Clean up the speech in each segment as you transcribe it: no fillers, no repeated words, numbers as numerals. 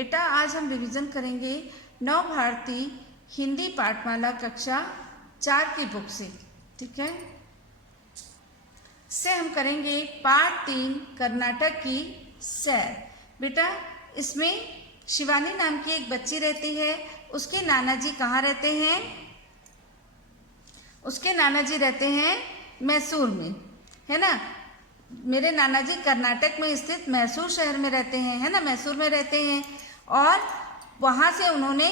बेटा आज हम रिवीजन करेंगे नव भारती हिंदी पाठमाला कक्षा 4 की बुक से, ठीक है। से हम करेंगे पाठ 3 कर्नाटक की सैर। बेटा इसमें शिवानी नाम की एक बच्ची रहती है। उसके नाना जी कहाँ रहते हैं? उसके नाना जी रहते हैं मैसूर में, है ना। मेरे नाना जी कर्नाटक में स्थित मैसूर शहर में रहते हैं, है ना, मैसूर में रहते हैं। और वहाँ से उन्होंने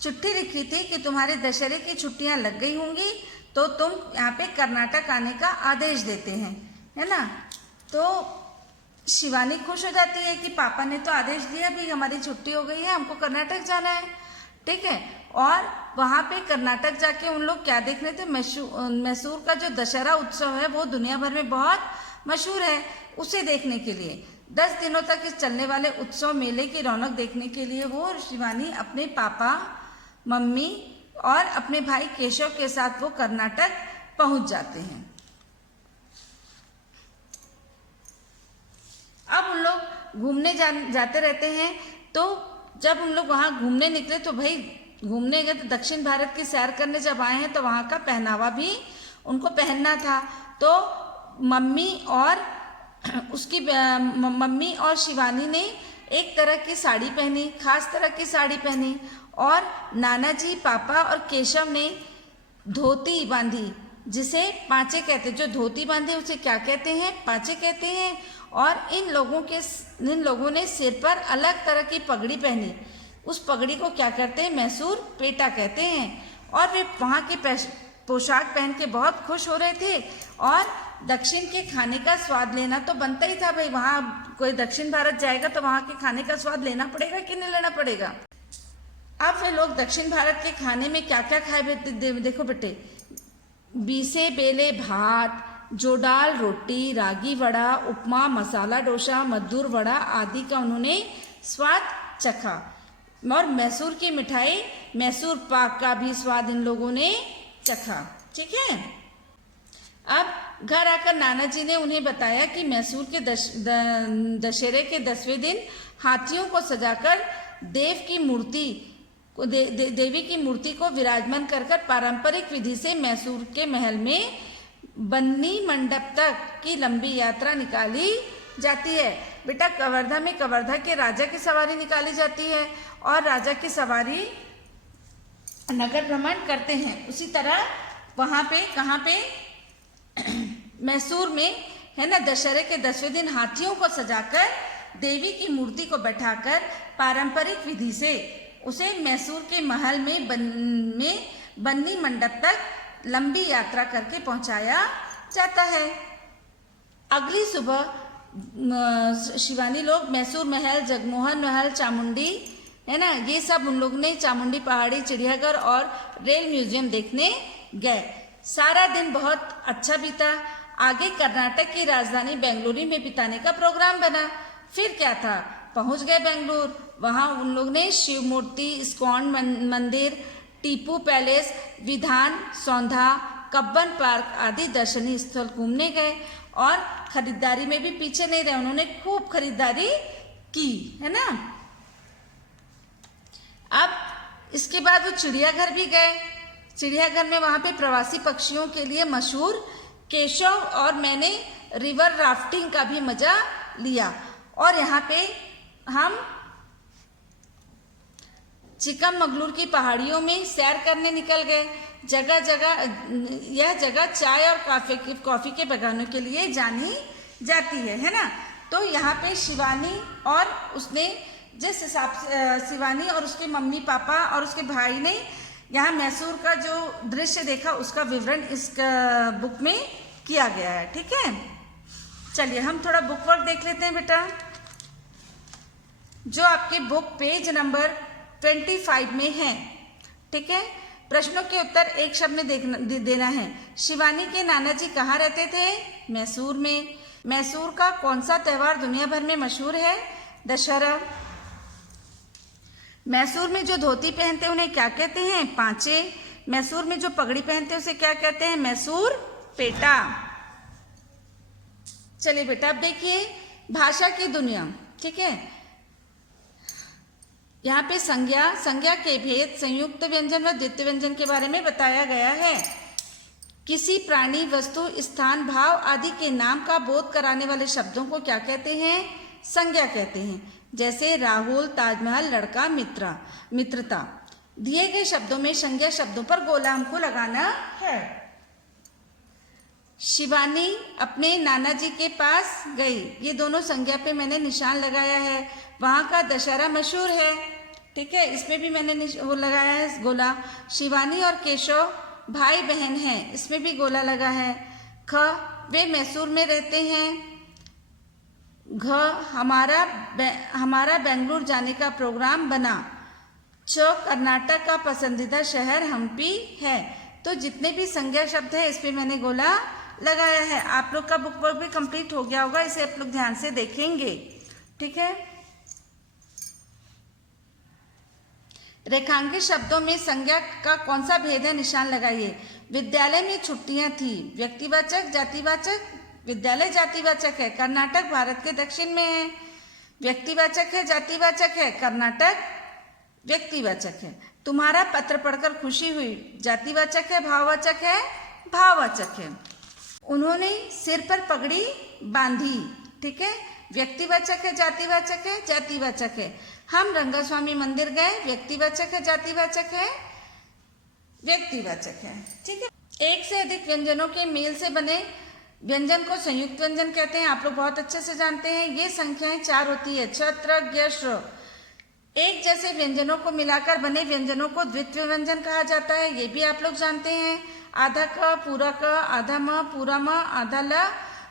चिट्ठी लिखी थी कि तुम्हारे दशहरे की छुट्टियाँ लग गई होंगी तो तुम यहाँ पे कर्नाटक आने का आदेश देते हैं, है ना। तो शिवानी खुश हो जाती है कि पापा ने तो आदेश दिया, भी हमारी छुट्टी हो गई है, हमको कर्नाटक जाना है, ठीक है। और वहाँ पे कर्नाटक जाके उन लोग क्या देखने थे? मैसूर का जो दशहरा उत्सव है वो दुनिया भर में बहुत मशहूर है। उसे देखने के लिए 10 दिनों तक इस चलने वाले उत्सव मेले की रौनक देखने के लिए वो शिवानी अपने पापा, मम्मी और अपने भाई केशव के साथ वो कर्नाटक पहुंच जाते हैं। अब उन लोग घूमने जाते रहते हैं। तो जब उन लोग वहाँ घूमने निकले तो भाई घूमने गए तो दक्षिण भारत की सैर करने जब आए हैं तो वहाँ का पहनावा भी उनको पहनना था। तो मम्मी और शिवानी ने एक तरह की साड़ी पहनी, खास तरह की साड़ी पहनी। और नाना जी, पापा और केशव ने धोती बांधी, जिसे पांचे कहते हैं। जो धोती बांधे उसे क्या कहते हैं? पांचे कहते हैं। और इन लोगों ने सिर पर अलग तरह की पगड़ी पहनी। उस पगड़ी को क्या कहते हैं? मैसूर पेटा कहते हैं। और वे वहाँ की पोशाक पहन के बहुत खुश हो रहे थे। और दक्षिण के खाने का स्वाद लेना तो बनता ही था भाई, वहाँ कोई दक्षिण भारत जाएगा तो वहाँ के खाने का स्वाद लेना पड़ेगा कि नहीं लेना पड़ेगा। अब वे लोग दक्षिण भारत के खाने में क्या क्या खाए? देखो बेटे, बीसे बेले भात, जोडाल रोटी, रागी वड़ा, उपमा, मसाला डोसा, मधुर वड़ा आदि का उन्होंने स्वाद चखा। और मैसूर की मिठाई, मैसूर पाक का भी स्वाद इन लोगों ने चखा, ठीक है। अब घर आकर नाना जी ने उन्हें बताया कि मैसूर के दशहरे के 10वें दिन हाथियों को सजाकर देवी की मूर्ति को विराजमान कर पारंपरिक विधि से मैसूर के महल में बन्नी मंडप तक की लंबी यात्रा निकाली जाती है। बेटा कवर्धा के राजा की सवारी निकाली जाती है और राजा की सवारी नगर भ्रमण करते हैं। उसी तरह वहाँ पे कहाँ पे मैसूर में, है ना, दशहरे के 10वें दिन हाथियों को सजाकर देवी की मूर्ति को बैठाकर पारंपरिक विधि से उसे मैसूर के महल में बन्नी मंडप तक लंबी यात्रा करके पहुंचाया जाता है। अगली सुबह शिवानी लोग मैसूर महल, जगमोहन महल, चामुंडी, है ना, ये सब उन लोग ने चामुंडी पहाड़ी, चिड़ियाघर और रेल म्यूजियम देखने गए। सारा दिन बहुत अच्छा बीता। आगे कर्नाटक की राजधानी बेंगलुरु में बिताने का प्रोग्राम बना। फिर क्या था, पहुंच गए बेंगलुरु। वहां उन लोग ने शिव मूर्ति, इस्कॉन मंदिर, टीपू पैलेस, विधान सौंधा, कब्बन पार्क आदि दर्शनीय स्थल घूमने गए। और खरीदारी में भी पीछे नहीं रहे, उन्होंने खूब खरीदारी की, है ना। अब इसके बाद वो चिड़ियाघर भी गए। चिड़ियाघर में वहाँ पे प्रवासी पक्षियों के लिए मशहूर केशव और मैंने रिवर राफ्टिंग का भी मजा लिया। और यहाँ पे हम चिकमगलुर की पहाड़ियों में सैर करने निकल गए। यह जगह चाय और कॉफी के बगानों के लिए जानी जाती है ना। तो यहाँ पे शिवानी और उसने जिस हिसाब से शिवानी और उसके मम्मी पापा और उसके भाई ने यहाँ मैसूर का जो दृश्य देखा उसका विवरण इस बुक में किया गया है, ठीक है। चलिए हम थोड़ा बुक वर्क देख लेते हैं बेटा, जो आपके बुक पेज नंबर 25 में है, ठीक है। प्रश्नों के उत्तर एक शब्द में देना है। शिवानी के नाना जी कहाँ रहते थे? मैसूर में। मैसूर का कौन सा त्योहार दुनिया भर में मशहूर है? दशहरा। मैसूर में जो धोती पहनते हैं उन्हें क्या कहते हैं? पांचे। मैसूर में जो पगड़ी पहनते हैं उसे क्या कहते हैं? मैसूर पेटा। चलिए बेटा अब देखिए भाषा की दुनिया, ठीक है। यहाँ पे संज्ञा के भेद, संयुक्त व्यंजन व द्वितीय व्यंजन के बारे में बताया गया है। किसी प्राणी, वस्तु, स्थान, भाव आदि के नाम का बोध कराने वाले शब्दों को क्या कहते हैं? संज्ञा कहते हैं। जैसे राहुल, ताजमहल, लड़का, मित्रता। दिए गए शब्दों में संज्ञा शब्दों पर गोला हमको लगाना है। शिवानी अपने नाना जी के पास गई, ये दोनों संज्ञा पे मैंने निशान लगाया है। वहाँ का दशहरा मशहूर है, ठीक है, इसमें भी मैंने वो लगाया है गोला। शिवानी और केशव भाई बहन हैं, इसमें भी गोला लगा है। ख, वे मैसूर में रहते हैं। घ, हमारा बेंगलुरु जाने का प्रोग्राम बना। च, कर्नाटक का पसंदीदा शहर हम्पी है। तो जितने भी संज्ञा शब्द है इस पे मैंने गोला लगाया है। आप लोग का बुक वर्क भी कंप्लीट हो गया होगा, इसे आप लोग ध्यान से देखेंगे, ठीक है। रेखांकित शब्दों में संज्ञा का कौन सा भेद है? निशान लगाइए। विद्यालय में छुट्टियां थी, व्यक्तिवाचक, जातिवाचक। विद्यालय जातिवाचक है, कर्नाटक भारत के दक्षिण में है। व्यक्तिवाचक है, जातिवाचक है, कर्नाटक व्यक्तिवाचक है। तुम्हारा पत्र पढ़कर खुशी हुई, जातिवाचक है, भाववाचक है, भाववाचक है। उन्होंने सिर पर पगड़ी बांधी, ठीक है, व्यक्तिवाचक है, जातिवाचक है, जातिवाचक है। हम रंगास्वामी मंदिर गए, व्यक्तिवाचक है, जातिवाचक है, व्यक्तिवाचक है, ठीक है। एक से अधिक व्यंजनों के मेल से बने व्यंजन को संयुक्त व्यंजन कहते हैं, आप लोग बहुत अच्छे से जानते हैं। ये संख्याएं 4 होती है, छ, त्र, ज्ञ, श्र। एक जैसे व्यंजनों को मिलाकर बने व्यंजनों को द्वितीय व्यंजन कहा जाता है, ये भी आप लोग जानते हैं। आधा क, पूरा क, आधा म, पूरा म, आधा ल,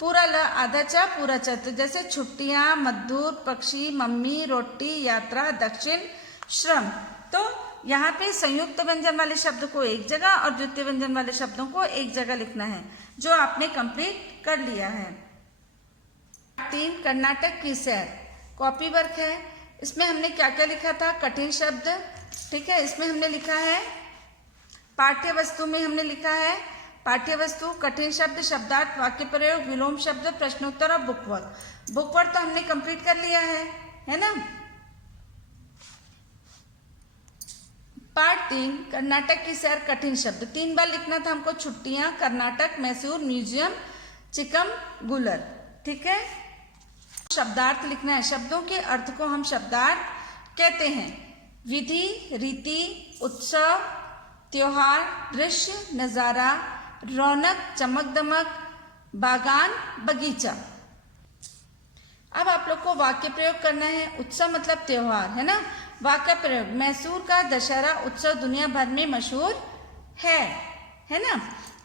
पूरा ल, आधा च, पूरा च। तो जैसे छुट्टियां, मधुर, पक्षी, मम्मी, रोटी, यात्रा, दक्षिण, श्रम। तो यहाँ पे संयुक्त व्यंजन वाले शब्द को एक जगह और द्वितीय व्यंजन वाले शब्दों को एक जगह लिखना है, जो आपने कंप्लीट कर लिया है। 3, कर्नाटक की सैर, कॉपी वर्क है। इसमें हमने क्या क्या लिखा था? कठिन शब्द, ठीक है, इसमें हमने लिखा है। पाठ्य वस्तु में हमने लिखा है पाठ्य वस्तु, कठिन शब्द, शब्दार्थ, वाक्य प्रयोग, विलोम शब्द, प्रश्नोत्तर और बुकवर्क। बुकवर्क तो हमने कंप्लीट कर लिया है ना। पार्ट 3, कर्नाटक की सैर, कठिन शब्द 3 बार लिखना था हमको। छुट्टियां, कर्नाटक, मैसूर, म्यूजियम, चिकमगुलर, ठीक है। शब्दार्थ लिखना है, शब्दों के अर्थ को हम शब्दार्थ कहते हैं। विधि, रीति, उत्सव, त्योहार, दृश्य, नजारा, रौनक, चमक दमक, बागान, बगीचा। अब आप लोग को वाक्य प्रयोग करना है। उत्सव मतलब त्योहार, है ना। वाक्य प्रयोग, मैसूर का दशहरा उत्सव दुनिया भर में मशहूर है ना।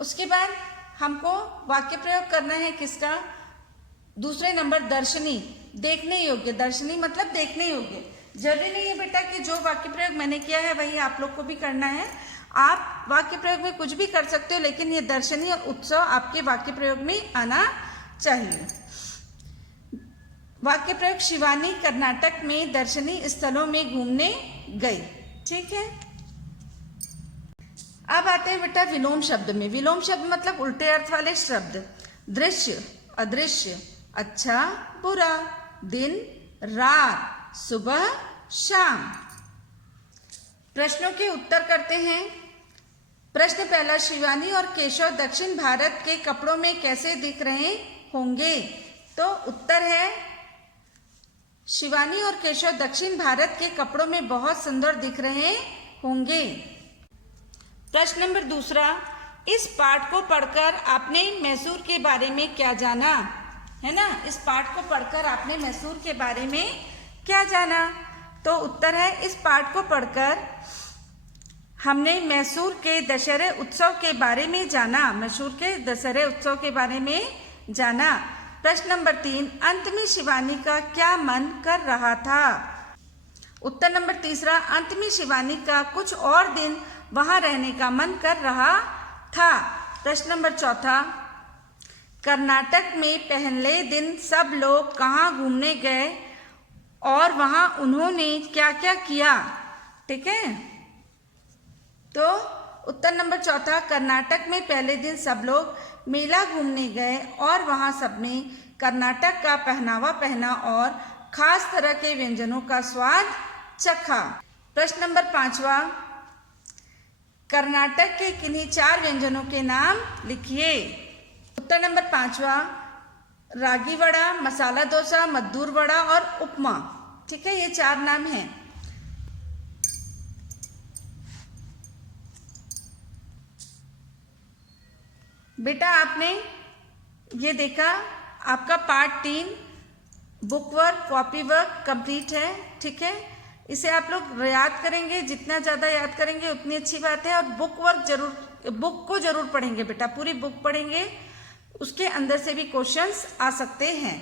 उसके बाद हमको वाक्य प्रयोग करना है किसका? दूसरे नंबर, दर्शनी, देखने योग्य। दर्शनी मतलब देखने योग्य। जरूरी नहीं है बेटा कि जो वाक्य प्रयोग मैंने किया है वही आप लोग को भी करना है। आप वाक्य प्रयोग में कुछ भी कर सकते हो, लेकिन ये दर्शनी और उत्सव आपके वाक्य प्रयोग में आना चाहिए। वाक्य प्रयोग, शिवानी कर्नाटक में दर्शनीय स्थलों में घूमने गई, ठीक है। अब आते हैं बेटा विलोम शब्द में। विलोम शब्द मतलब उल्टे अर्थ वाले शब्द। दृश्य, अदृश्य, अच्छा, बुरा, दिन, रात, सुबह, शाम। प्रश्नों के उत्तर करते हैं। प्रश्न पहला, शिवानी और केशव दक्षिण भारत के कपड़ों में कैसे दिख रहे होंगे? तो उत्तर है, शिवानी और केशव दक्षिण भारत के कपड़ों में बहुत सुंदर दिख रहे होंगे। प्रश्न नंबर दूसरा, इस पाठ को पढ़कर आपने मैसूर के बारे में क्या जाना? है ना, इस पाठ को पढ़कर आपने मैसूर के बारे में क्या जाना? तो उत्तर है, इस पाठ को पढ़कर हमने मैसूर के दशहरे उत्सव के बारे में जाना। मैसूर के दशहरे उत्सव के बारे में जाना। प्रश्न नंबर 3, अंत में शिवानी का क्या मन कर रहा था? उत्तर नंबर तीसरा, अंत में शिवानी का कुछ और दिन वहां रहने का मन कर रहा था। प्रश्न नंबर चौथा, कर्नाटक में पहले दिन सब लोग कहाँ घूमने गए और वहां उन्होंने क्या क्या किया? ठीक है, तो उत्तर नंबर चौथा, कर्नाटक में पहले दिन सब लोग मेला घूमने गए और वहां सबने कर्नाटक का पहनावा पहना और खास तरह के व्यंजनों का स्वाद चखा। प्रश्न नंबर 5वां, कर्नाटक के किन्हीं 4 व्यंजनों के नाम लिखिए। उत्तर नंबर 5वां, रागी वड़ा, मसाला डोसा, मद्दूर वड़ा और उपमा। ठीक है, ये 4 नाम हैं। बेटा आपने ये देखा, आपका part 3 book work, copy work complete है। ठीक है, इसे आप लोग याद करेंगे, जितना ज़्यादा याद करेंगे उतनी अच्छी बात है। और बुक को जरूर पढ़ेंगे बेटा, पूरी बुक पढ़ेंगे, उसके अंदर से भी क्वेश्चंस आ सकते हैं।